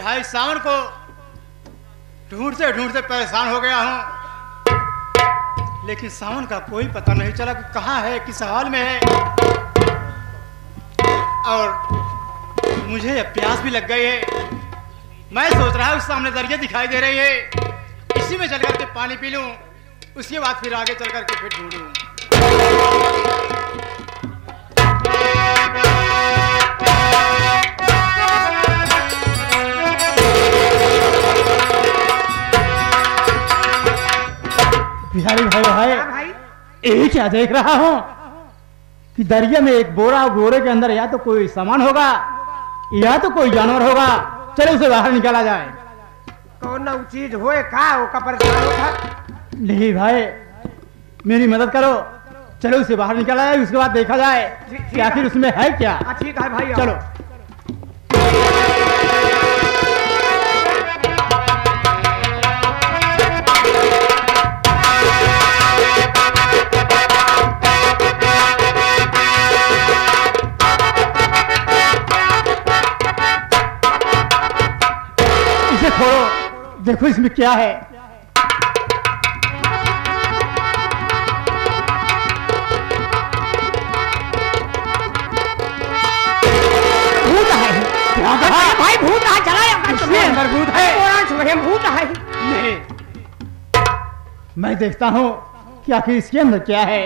भाई सावन को ढूंढते ढूंढते परेशान हो गया हूँ, लेकिन सावन का कोई पता नहीं चला कि कहाँ है, किस हाल में है। और मुझे अब प्यास भी लग गई है। मैं सोच रहा हूँ सामने दरिया दिखाई दे रही है, इसी में चल करके पानी पी लूँ, उसके बाद फिर आगे चल करके फिर ढूंढूं। बिहारी भाई भाई ये क्या देख रहा हूँ कि दरिया में एक बोरा, बोरे के अंदर या तो कोई सामान होगा या तो कोई जानवर होगा। चलो उसे बाहर निकाला जाए। कौन ना चीज होए का परेशान होता? नहीं भाई मेरी मदद करो, चलो उसे बाहर निकाला जाए, उसके बाद देखा जाए कि आखिर उसमें है क्या। ठीक है भाई, चलो। इसे खोलो, देखो इसमें क्या है। भाई भूत है, चलाया अंदर भूत है। भूत है। नहीं, मैं देखता हूँ कि आखिर इसके अंदर क्या है।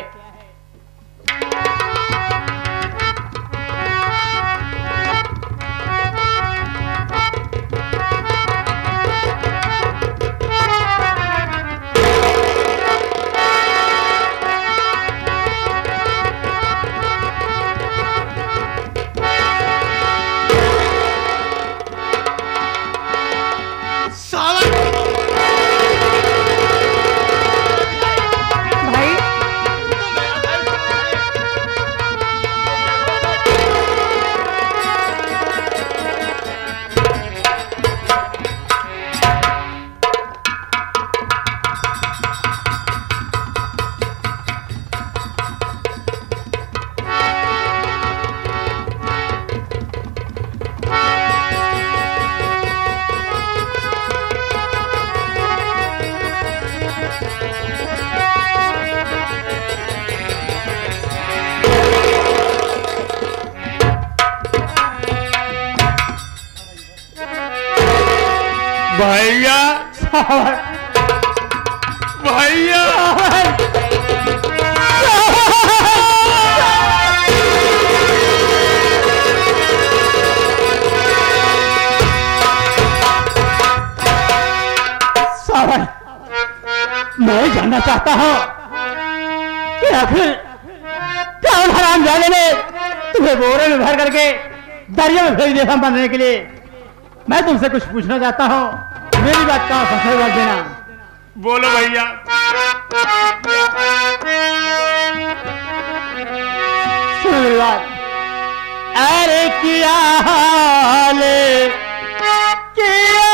भैया भैया सावन, मैं जानना चाहता हूँ कि आखिर कौन हरामजादे ने तुम्हें बोरे में भर करके दरिया में भेज दिया था मरने के लिए। मैं तुमसे कुछ पूछना चाहता हूँ, मेरी बात का फैसला कर देना। बोलो भैया। सुनो मेरी बात। अरे क्या हाल किया,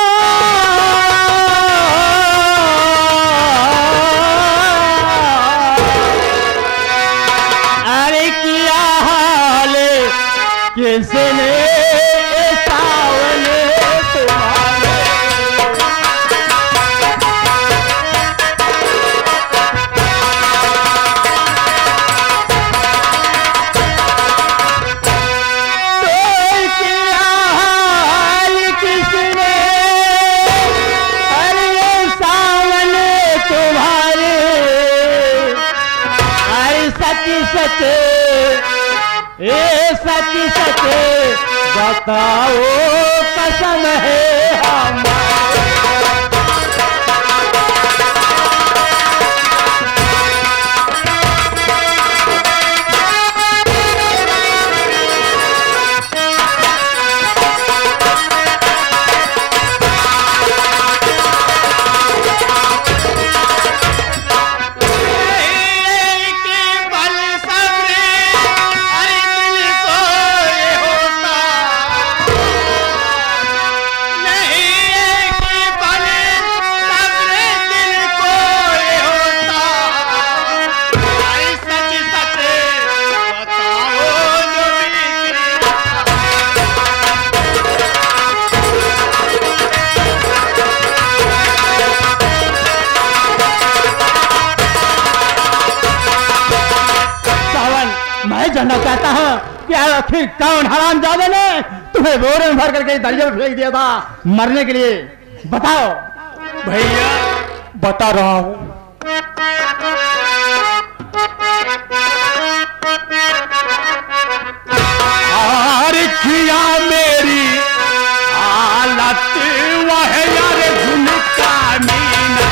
अरे क्या हाल किसने सच सच बताओ, कसम है जानना चाहता हूँ कि आखिर कौन हरामजादे ने तुम्हें बोरे में भर करके दरिया में फेंक दिया था मरने के लिए, बताओ। भैया बता रहा हूं। किया मेरी हालत वह यार झुमका मीना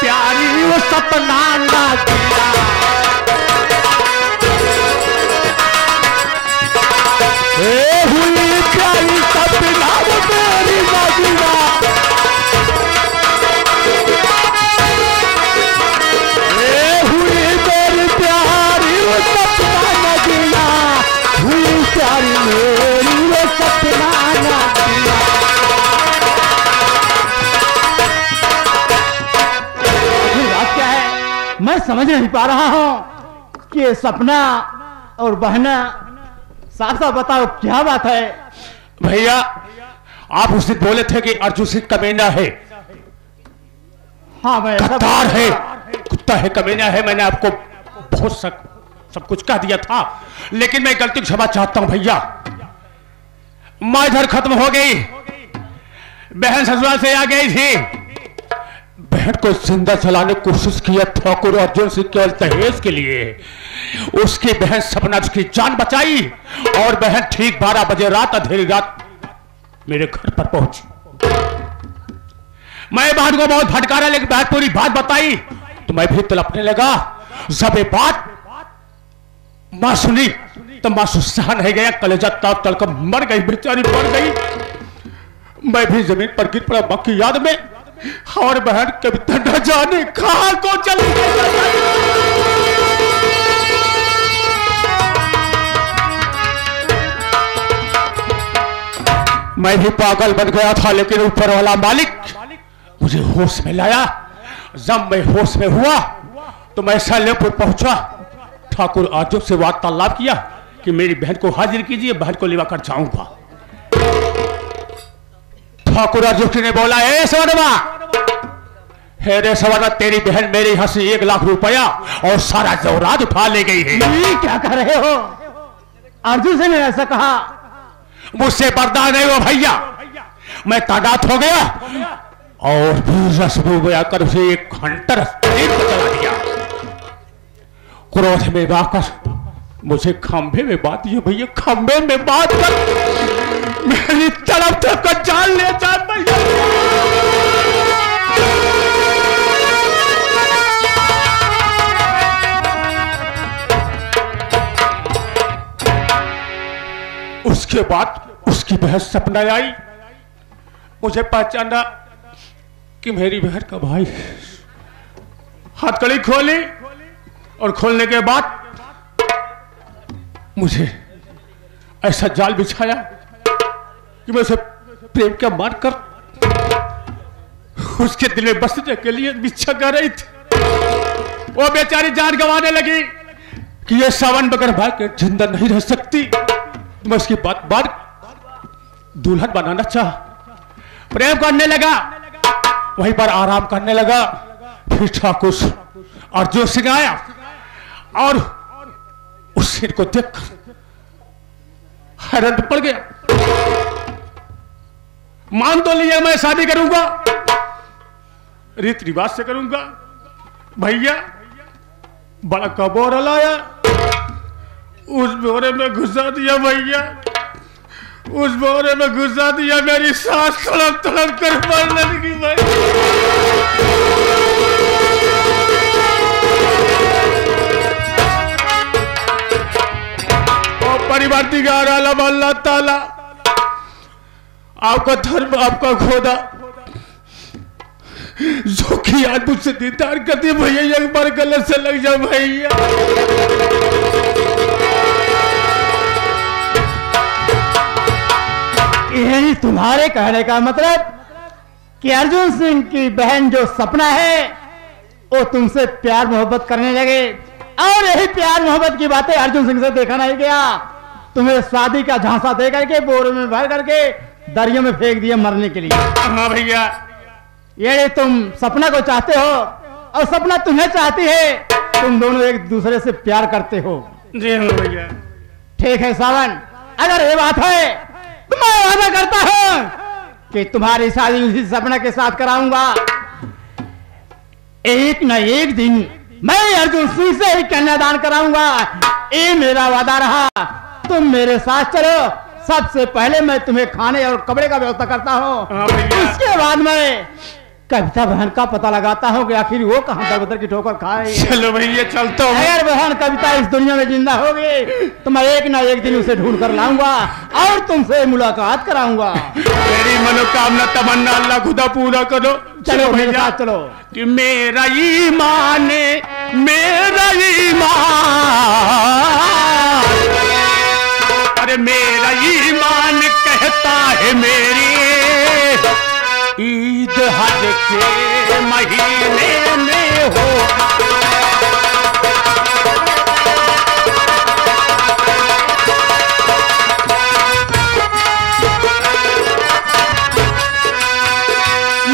प्यारी वो सपना ना किया। हुई प्यारी सपना वो मेरी मदीना, हुई मेरी प्यारी वो सपना मदीना, हुई प्यारी मेरी वो सपना ना किया। मैं समझ नहीं पा रहा हूं कि ये सपना और बहना, साफ साफ बताओ क्या बात है। भैया आप उस दिन बोले थे कि अर्जुन सिंह कमीना है। हाँ मैं गद्दार है, कुत्ता है, कमीना है। मैंने आपको बहुत सब कुछ कह दिया था, लेकिन मैं गलती की क्षमा चाहता हूं भैया। माँ इधर खत्म हो गई, बहन ससुराल से आ गई थी। बहन को जिंदा जलाने की कोशिश किया ठाकुर अर्जुन सिंह केवल दहेज के लिए। उसकी बहन सपना उसकी जान बचाई और बहन ठीक 12 बजे रात, अंधेरी रात मेरे घर पर पहुंची। मैं बहन को बहुत फटकारा, लेकिन बहन पूरी बात बताई तो मैं भी तड़पने लगा। जब ये बात मां सुनी तो मां सह नहीं गया, कलेजा ताप तड़कर मर गई, बेचारी मर गई। मैं भी जमीन पर गिर पड़ा मां की याद में, और बहन कभी तक न जाने कहां को चली गई। मैं भी पागल बन गया था, लेकिन ऊपर वाला मालिक मुझे होश में लाया। जब मैं होश में हुआ तो मैं सैलेपुर पहुंचा। ठाकुर अर्जुन से वार्तालाप किया कि मेरी बहन को हाजिर कीजिए, बहन को लिवा कर जाऊंगा। ठाकुर अर्जुन ने बोला, ए सवरमा, हे रे सवरमा, तेरी बहन मेरे यहां से 1 लाख रुपया और सारा जौरात उठा ले गई है। क्या कह रहे हो? अर्जुन से ने ऐसा कहा? मुझसे बर्दाश्त नहीं हुआ भैया। मैं तादाद हो गया और भी कर उसे एक घंटा चला दिया। क्रोध में आकर मुझे खंभे में बात दिए भैया, खंभे में बात कर मेरी तरफ तक जान ले जा भैया। उसके बाद उसकी बहन सपना आई, मुझे पहचाना कि मेरी बहन का भाई। हथकड़ी खोली और खोलने के बाद मुझे ऐसा जाल बिछाया कि मैं उसे प्रेम के मारकर उसके दिल में बसने के लिए बिच्छा कर रही थी। वो बेचारी जान गंवाने लगी कि ये सावन बगैर भाई के जिंदा नहीं रह सकती। मैं उसकी बात दुल्हन बनाना चाहा, प्रेम करने लगा, वहीं पर आराम करने लगा। फिर ठाकुर अर्जुन सिंह आया और उस सीन को देख हैरान पड़ गया। मान तो लिया मैं शादी करूंगा, रीति रिवाज से करूंगा। भैया बड़ा का बोरा लाया, उस बोरे में घुसा दिया भैया, उस बोरे में घुसा दिया, मेरी सांस तड़प तड़प कर मरने लगी भाई। परिवार अल्लाह ताला आपका धर्म, आपका खोदा जो कि आज मुझसे दीदार करती है भैया, एक बार गलत से लग जाओ भैया। यही तुम्हारे कहने का मतलब कि अर्जुन सिंह की बहन जो सपना है वो तुमसे प्यार मोहब्बत करने लगे, और यही प्यार मोहब्बत की बातें अर्जुन सिंह से देखा नहीं गया, तुम्हें शादी का झांसा दे करके बोरे में भर करके दरिया में फेंक दिया मरने के लिए। हाँ भैया, ये तुम सपना को चाहते हो और सपना तुम्हें चाहती है, तुम दोनों एक दूसरे से प्यार करते हो। जी हाँ भैया। ठीक है सावन, अगर ये बात है तो मैं वादा करता हूं कि तुम्हारी शादी उसी सपना के साथ कराऊंगा। एक न एक दिन मैं अर्जुन सिंह से ही कन्यादान कराऊंगा, ये मेरा वादा रहा। तुम मेरे साथ चलो, सबसे पहले मैं तुम्हें खाने और कपड़े का व्यवस्था करता हूँ, उसके बाद मैं कविता बहन का पता लगाता हूँ कि आखिर वो कहाँ दरबदर की ठोकर खाए। चलो भैया चलता हूँ। अगर बहन कविता इस दुनिया में जिंदा होगी तो मैं एक ना एक दिन उसे ढूंढ कर लाऊंगा और तुमसे मुलाकात कराऊंगा। मेरी मनोकामना तमन्ना अल्लाह खुदा पूरा करो। चलो मेरे साथ चलो। कि मेरा ईमान, मेरा ईमान, अरे मेरा ईमान कहता है मेरी ईद हज के महीने में हो।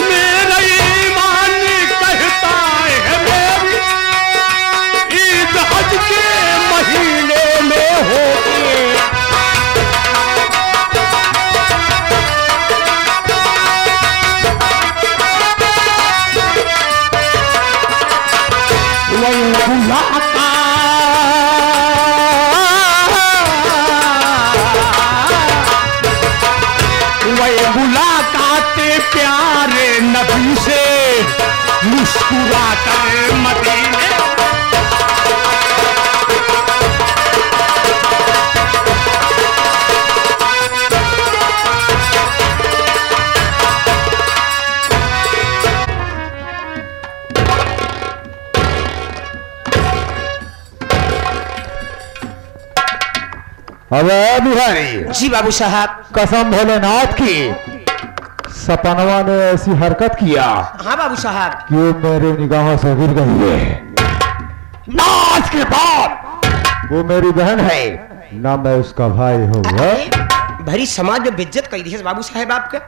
मेरा ईमान कहता है मेरी ईद हज के महीने में होगी। मुलाकात प्यारे नबी से मुस्कुरा कर मदीने। अबे बिहारी। जी बाबू साहब। कसम भोलेनाथ की, सपनवा ने ऐसी हरकत किया। हाँ बाबू साहब। कि वो मेरे निगाहों से गिर गई है। ना आज के बाद वो मेरी बहन है, ना मैं उसका भाई हूँ। भरी समाज में बेइज्जत कर दी है बाबू साहब आपका।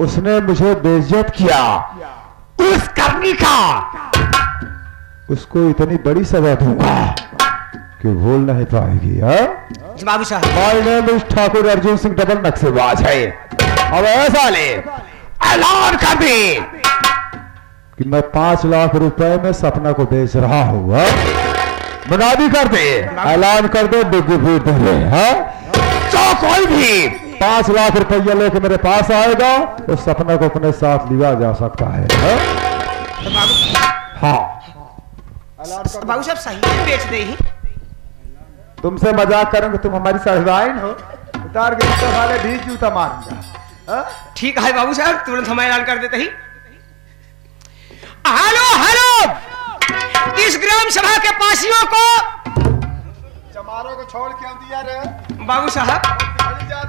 उसने मुझे बेइज्जत किया, उस करनी का उसको इतनी बड़ी सजा दूंगा कि भूल नहीं पाएगी। बाबू साहब। My name is Thakur Arjun Singh double नक्सलबाज है। अब ऐसा ले ऐलान कर दे कि मैं 5 लाख रुपए में सपना को बेच रहा हूँ। मुनादी कर दे, ऐलान कर दे, डिग्गी फीट दे। जो कोई भी 5 लाख रुपया लेके मेरे पास आएगा तो सपना को अपने साथ लिया जा सकता है। हाँ बाबू साहब सही में बेच दे ही। तुमसे मजाक करूंगा, तुम हमारी साहिबाइन हो। उतार के नीचे वाले भी जूता मारूंगा। ठीक है बाबू साहब, तुरंत हम ऐलान कर देते ही। हेलो हेलो, इस ग्राम सभा के पासियों को चमारों को छोड़ क्यों दिया रे बाबू साहब?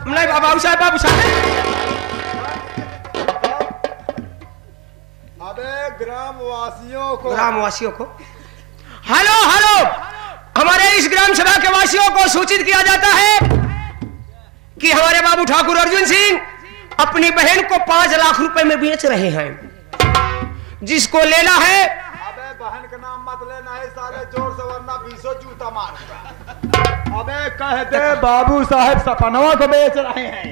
नहीं बाबू साहब, बाबू साहब। अबे ग्रामवासियों को हेलो हेलो, हमारे इस ग्राम सभा के वासियों को सूचित किया जाता है कि हमारे बाबू ठाकुर अर्जुन सिंह अपनी बहन को 5 लाख रुपए में बेच रहे हैं। जिसको लेना है। अबे बहन का नाम मत लेना है साले, जोर से वरना 20 जूता मारूंगा। अबे कह दे बाबू साहब सपनवा को बेच रहे हैं।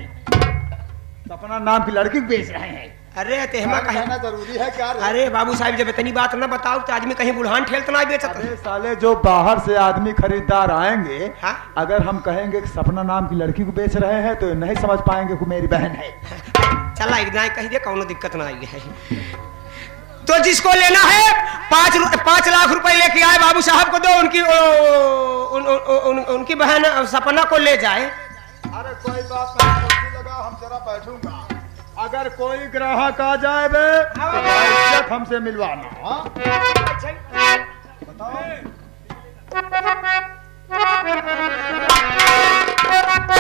सपना सपना नाम की लड़की को बेच रहे हैं। अरे तेहमा कहना जरूरी है क्या? अरे बाबू साहब जब इतनी बात ना बताओ तो आदमी कहीं बुल्हान ठेल तो ना बेचता। अरे साले जो बाहर से आदमी खरीदार आएंगे, हाँ? अगर हम कहेंगे कि सपना नाम की लड़की को बेच रहे हैं तो नहीं समझ पाएंगे कि मेरी बहन है। चला इतना कह दे कौनो दिक्कत ना आई है। तो जिसको लेना है 5 लाख रुपए लेके आए बाबू साहब को दो, उनकी बहन सपना को ले जाए। अरे कोई बात नहीं, लगा हम जरा बैठूंगा। अगर कोई ग्राहक आ जाए बे तो हमसे मिलवाना।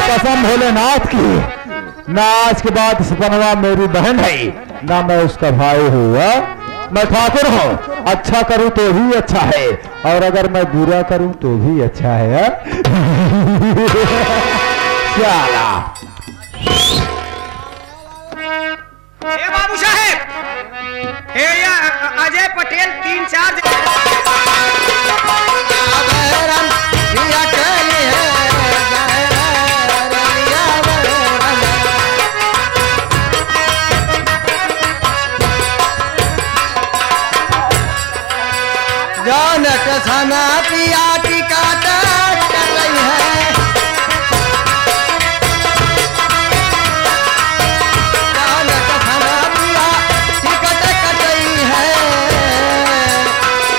कसम भोलेनाथ की, ना आज के बाद सपनवा मेरी बहन है ना मैं उसका भाई हूँ। मैं ठाकुर हूँ, अच्छा करूँ तो भी अच्छा है और अगर मैं बुरा करूँ तो भी अच्छा है। चला बाबू साहेब, अजय पटेल 3-4 जानक सना पिया टिकट कर रही है, जानक सना पिया टिकट कट रही है।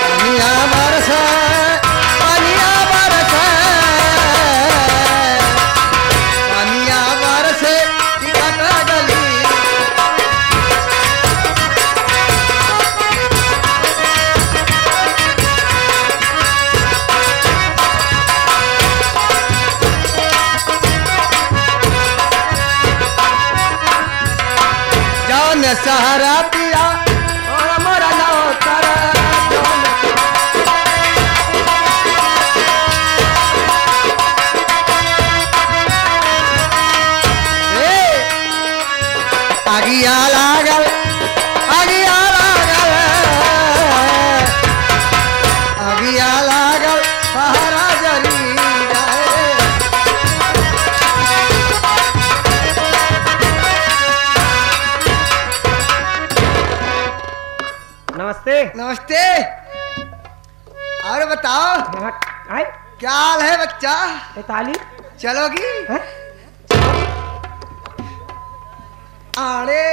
पनिया बरस पनिया बरस पनिया बरस टिकट गली। सहारा पिया और मोरा नौकर आगिया लागल आगिया लागल आगिया लागल सहारा जरी जाए। नमस्ते। नमस्ते। और बताओ क्या हाल है बच्चा? ताली चलोगी? है? अरे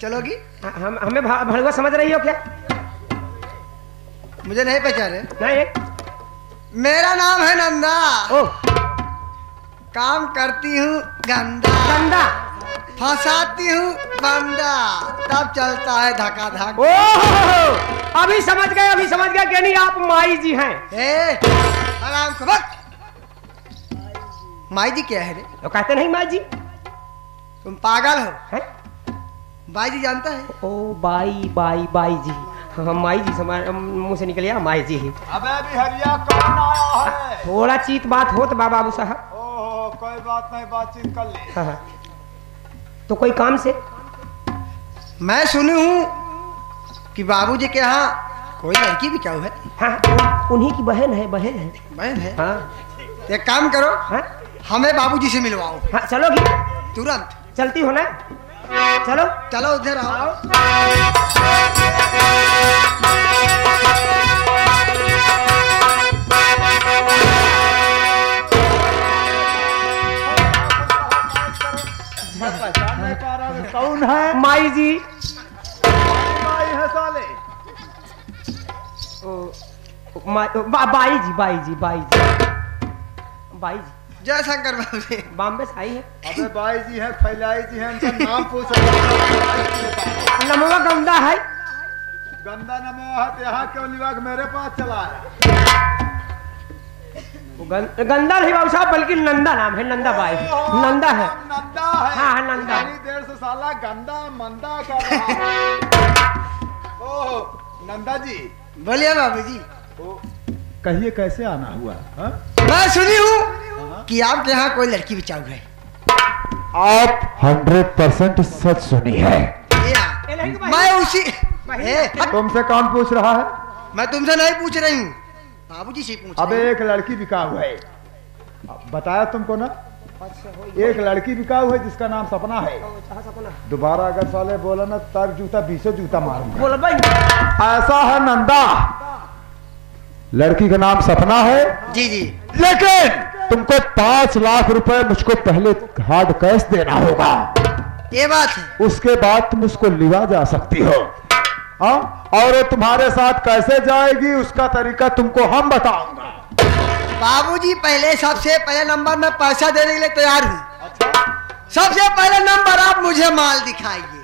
चलोगी? हमें भड़ुआ समझ रही हो क्या? मुझे नहीं पहचाने? नहीं। मेरा नाम है नंदा। ओ, काम करती हूँ गंदा, गंदा फंसाती हूँ बंदा, तब चलता है धक्का धक। ओह, अभी समझ गए कि नहीं आप माई जी हैं। आराम खबर। माई जी क्या है रे? तो कहते नहीं माई जी। तुम पागल हो? है? बाई जी जानता है? ओ बाई जी। हाँ माई जी मुंह से निकल गया माई जी। अबे बिहरिया कौन आया है? थोड़ा चीत बात हो तो बाबू साहब। ओहो कोई बात नहीं, बातचीत कर ले। हाँ। तो कोई काम से? मैं सुनी हूँ कि बाबूजी के यहाँ कोई लड़की भी क्या है? हाँ, उन्हीं की बहन है। बहन है? हाँ। एक काम करो, हाँ? हमें बाबूजी से मिलवाओ। हाँ चलोगी? तुरंत चलती हो ना? चलो चलो उधर आओ। पहचान नहीं पा रहा हूँ कौन है? माई जी। माई है साले। बाई जी। जय शंकर बाबू जी। बॉम्बे से आई है। अबे बाई जी है, फैलाई जी है, उनका नाम पूछ रहा। नमवा गंदा है। गंदा नमो है, यहाँ क्यों निवाक मेरे पास चला है? गंदा नहीं बाबू साहब, बल्कि नंदा नाम है। नंदा बाई नंदा है। नंदा है। हाँ नंदा। देर से साला गंदा मंदा कर रहा है। ओह नंदा जी। बोलिए बाबू जी। कहिए कैसे आना हुआ? हा? मैं सुनी हूँ कि आपके यहाँ कोई लड़की बिचाऊ है। आप 100% सच सुनी है। मैं उसी तुमसे कौन पूछ रहा है? मैं तुमसे नहीं पूछ रही हूँ, बाबूजी से पूछ। अबे एक लड़की बिका हुआ है, बताया तुमको ना? एक लड़की बिकाऊ है जिसका नाम सपना है। दोबारा अगर साले बोला ना तार जूता 20 जूता मारूंगा। बोल भाई। ऐसा है नंदा, लड़की का नाम सपना है जी जी। लेकिन तुमको 5 लाख रुपए मुझको पहले हार्ड कैश देना होगा। ये बात है। उसके बाद तुम उसको लिवा जा सकती हो। हाँ, और वो तुम्हारे साथ कैसे जाएगी उसका तरीका तुमको हम बताऊंगा। बाबूजी पहले सबसे पहले नंबर में पैसा देने के लिए तैयार हूँ। सबसे पहले नंबर आप मुझे माल दिखाइए।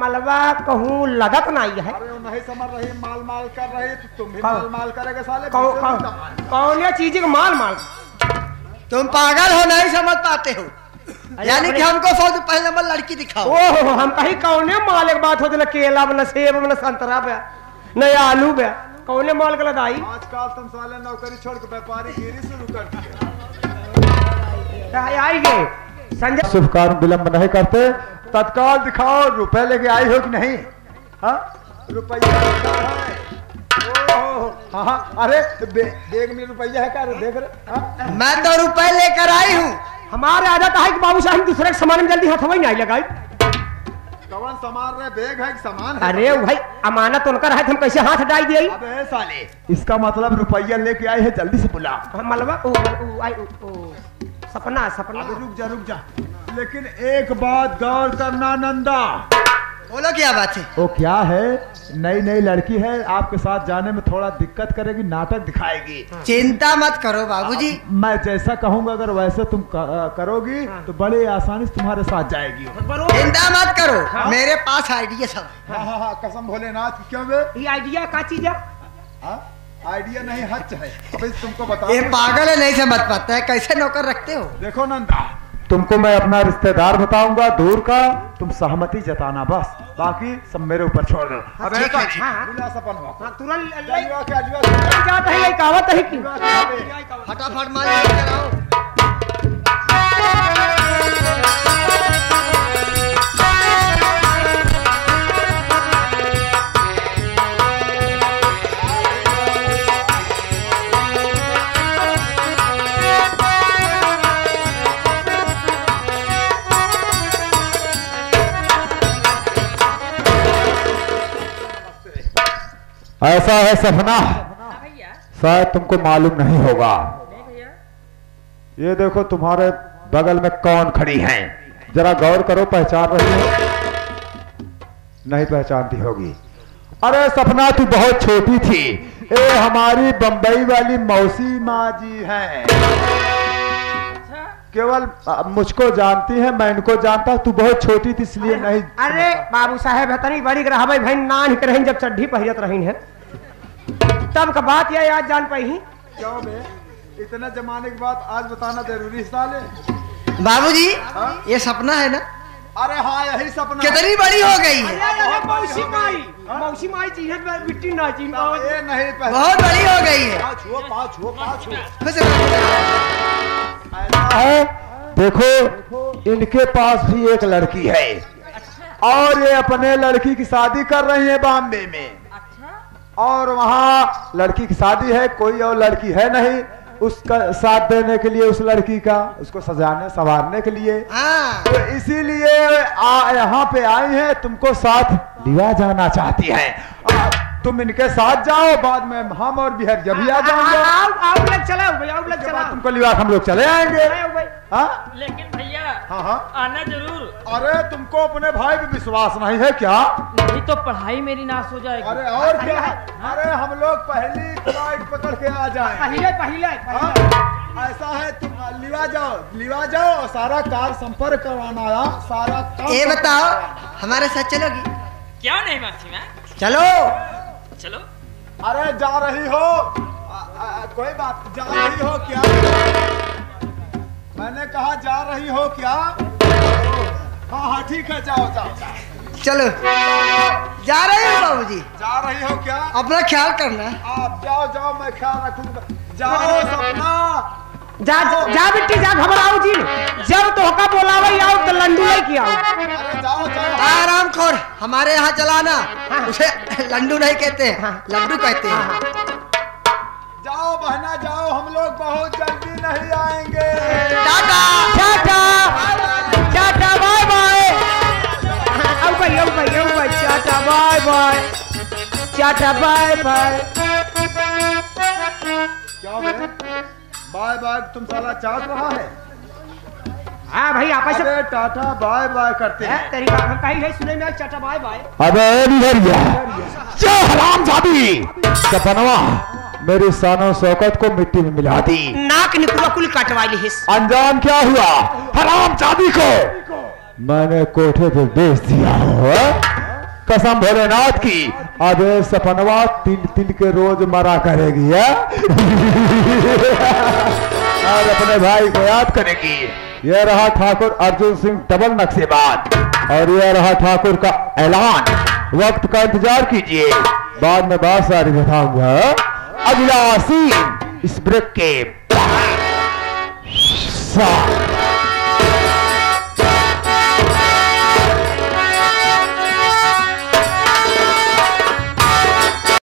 मलबा कहूँ लगत नहीं है। अरे नहीं समझ रही, माल माल कर रही तो तुम भी माल माल करेगे साले। कौन ये चीज का माल माल? तुम पागल हो, नहीं समझ पाते हो। यानी कि हमको सबसे पहले नंबर लड़की दिखाओ। ओह, हम कहीं कौने माल एक बात होती ना, केला न सेब न संतरा पे न आलू पे, कौने माल का लदाई? आजकल तुम साले नौकरी छोड़ के व्यापारी गिरी शुरू कर दिए। आई गए संजय। शुभ कार्य विलंब नहीं करते, तत्काल दिखाओ। रुपए लेके आई हो कि नहीं? हाँ, रुपया है। हाँ हाँ, अरे देख में रुपया है क्या? देख रहे। मैं तो रुपए लेकर आई हूँ। हमारे आदत है कि बाबू साहब दूसरे के सामान में जल्दी हाथ नहीं लगाई। कौन सामान रहे? बैग है कि सामान है? अरे भाई अमानत उनका है, हम कैसे हाथ डाल दिए? अबे साले, इसका मतलब रुपया लेके आए हैं, जल्दी से बुला। मलबा सपना सपना। रुक जा, लेकिन एक बात गौर करना नंदा। बोलो क्या बात है? वो क्या है, नई नई लड़की है, आपके साथ जाने में थोड़ा दिक्कत करेगी, नाटक दिखाएगी। चिंता मत करो बाबूजी। मैं जैसा कहूंगा अगर वैसे तुम करोगी तो बड़े आसानी से तुम्हारे साथ जाएगी। चिंता मत करो, मेरे पास आइडिया सब। हाँ, कसम भोलेनाथ। क्यों बे? ये आइडिया का चीज है? आइडिया नहीं, हच है। अबे तुमको बता, ये पागल है, नहीं समझ पाता है। कैसे नौकर रखते हो? देखो नंदा, तुमको मैं अपना रिश्तेदार बताऊंगा दूर का, तुम सहमति जताना बस, बाकी सब मेरे ऊपर छोड़ दो। अबे ठीक है। बुला सपन तुरंत जाता है, कहावत है कि फटाफट माल लेकर आओ। ऐसा है सपना, शायद तुमको मालूम नहीं होगा। ये देखो तुम्हारे बगल में कौन खड़ी हैं, जरा गौर करो, पहचान रही हो? नहीं पहचानती होगी। अरे सपना, तू बहुत छोटी थी। ये हमारी बंबई वाली मौसी माँ जी हैं। केवल मुझको जानती है, मैं इनको जानता हूँ। तू बहुत छोटी थी इसलिए नहीं। अरे बाबू साहेब हतनी बड़ी रहा भाई, नान ही रही जब चड्ढी पहिरत रही है तब का बात या याद जान पाई। क्यों बे? इतना जमाने के बाद आज बताना जरूरी साले। बाबूजी ये सपना है ना? अरे हाँ, यही सपना। कितनी बड़ी हो गई है? मौसी माई चीज है, मिट्टी ना चीज। ये नहीं बहुत बड़ी हो गई है। खुश है। देखो, इनके पास भी एक लड़की है और ये अपने लड़की की शादी कर रही है बॉम्बे में। और वहाँ लड़की की शादी है, कोई और लड़की है नहीं उसका साथ देने के लिए, उस लड़की का उसको सजाने संवारने के लिए। तो इसीलिए यहाँ पे आई हैं, तुमको साथ लिया जाना चाहती हैं। तुम इनके साथ जाओ, बाद में हम और बिहार भी आ जाएंगे। चला तुमको लिवा हम लोग चले आएंगे। हाँ लेकिन भैया हाँ आना जरूर। अरे तुमको अपने भाई पे विश्वास नहीं है क्या? नहीं तो पढ़ाई मेरी नाश हो जाएगी। अरे और क्या? अरे हम लोग पहली फ्लाइट पकड़ के आ जाए। पहले ऐसा है, तुम लिवा जाओ, सारा कार संपर्क करवाना है, सारा काम। ये बताओ, हमारे साथ चलोगी? क्या नहीं मासी मैं? चलो चलो। अरे जा रही हो? कोई बात, जा रही हो क्या? मैंने कहा जा रही हो क्या? हाँ ठीक है, जाओ। चलो, जा रहे हो बाबूजी? जा रही हो क्या? अपना ख्याल करना। आप जाओ, मैं ख्याल रखूंगा। जाओ सपना, जा बेटी जा, घबराओ जी। जब तोहका बोलावे आओ तो लंडू लेके आओ। अरे जाओ। आराम खोर, हमारे यहाँ चलाना। उसे लंडू नहीं कहते, लड्डू कहते हैं। जाओ बहना जाओ, हम लोग बहुत जल्दी नहीं आएंगे। Tata bye bye. क्या बे? बाय बाय तुम साला चाट रहा है? हाँ भाई आपस में अबे टाटा बाय बाय करते हैं। तेरी बात हम कहीं नहीं सुने में चाचा बाय बाय। अबे निहरिया, क्या हरामजादी सपनवा मेरी शानो शौकत को मिट्टी में मिला दी। नाक निकुला कुल कटवाई हिस। अंजाम क्या हुआ? हरामजादी को मैंने कोठे पे बेच दिया हो। कसम भोलेनाथ की, अबे सपनवा तिल तिल के रोज मरा करेगी है? और अपने भाई को याद करेगी। यह रहा ठाकुर अर्जुन सिंह डबल नक्सेबाज और यह रहा ठाकुर का ऐलान। वक्त का इंतजार कीजिए, बाद में बात सारी बताऊंगा। अगला सीन इस ब्रेक के बाद।